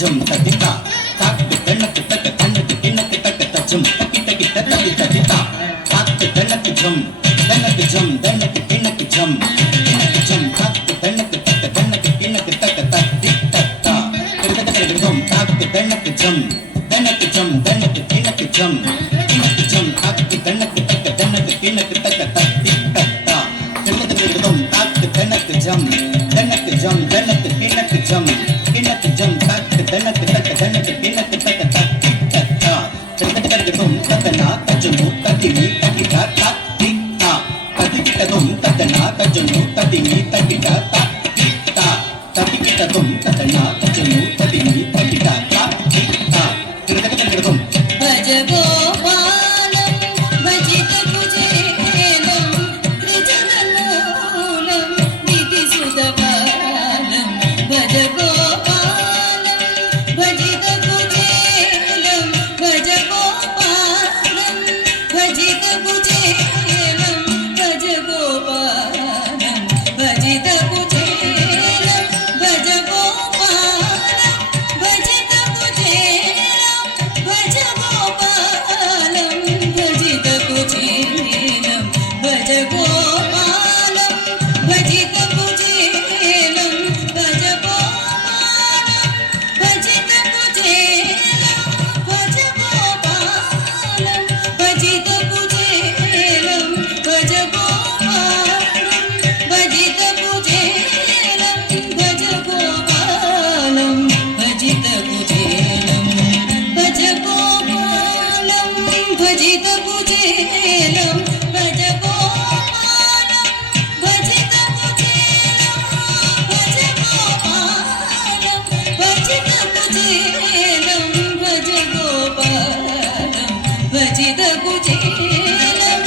జం తదిత తాక్ తనక్ తక తనక్ తినక్ తక తజం తకిట కిట తది తదిత తాక్ తనక్ జం తనక్ తినక్ జం తినక్ జం తాక్ తనక్ తక తనక్ తినక్ తక తది తత్త తిరగదగదగదం తాక్ తనక్ జం తినక్ జం తినక్ జం తాక్ తనక్ తక తనక్ తినక్ తక తది తత్త తిరగదగదగదం తాక్ తనక్ జం తినక్ జం తాక్ తనక్ తక తనక్ తినక్ తక తది తత్త తిరగదగదగదం తతనా తజము తదిమి తకిట తది త తదికిటదం తతనా తజము తదిమి తకిట తది త తదికిటదం తతనా తజము తదిమి తకిట తది త తిరగదగదగదం భజ గోపాలం భజిత కుచేలం త్రిజగన్మూలం నిధి సుధపాలం భజ గోపాలం భజిత కుచేలం భజ గోపాలం భజిత కుచేలం భజ గోపాలం భజిత కుచేలం భజ గోపాలం భజిత కుచేలం భజ గోపాలం భజిత కుచేలం భజ గోపాలం భజిత కుచేలం భజ గోపాలం భజిత కుచేలం భజ గోపాలం భజిత కుచేలం భజ గోపాలం భజిత కుచేలం భజ గోపాలం భజిత కుచేలం భజ గోపాలం భజిత కుచేలం భజ గోపాలం భజిత కుచేలం భజ గోపాలం భజిత కుచేలం భజ గోపాలం భజిత కుచేలం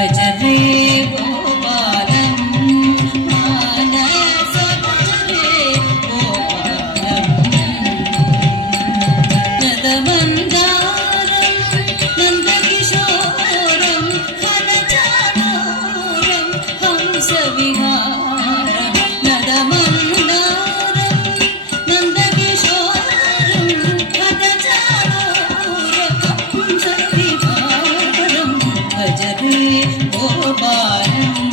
भज रे गोपालं मानस भज रे गोपालं नदमन्दारं नन्दकिशोरं खलचाणूरं हंसविहारं नदमन्दारं नन्दकिशोरं खलचाणूरं हंसविहारं भज रे गोपालं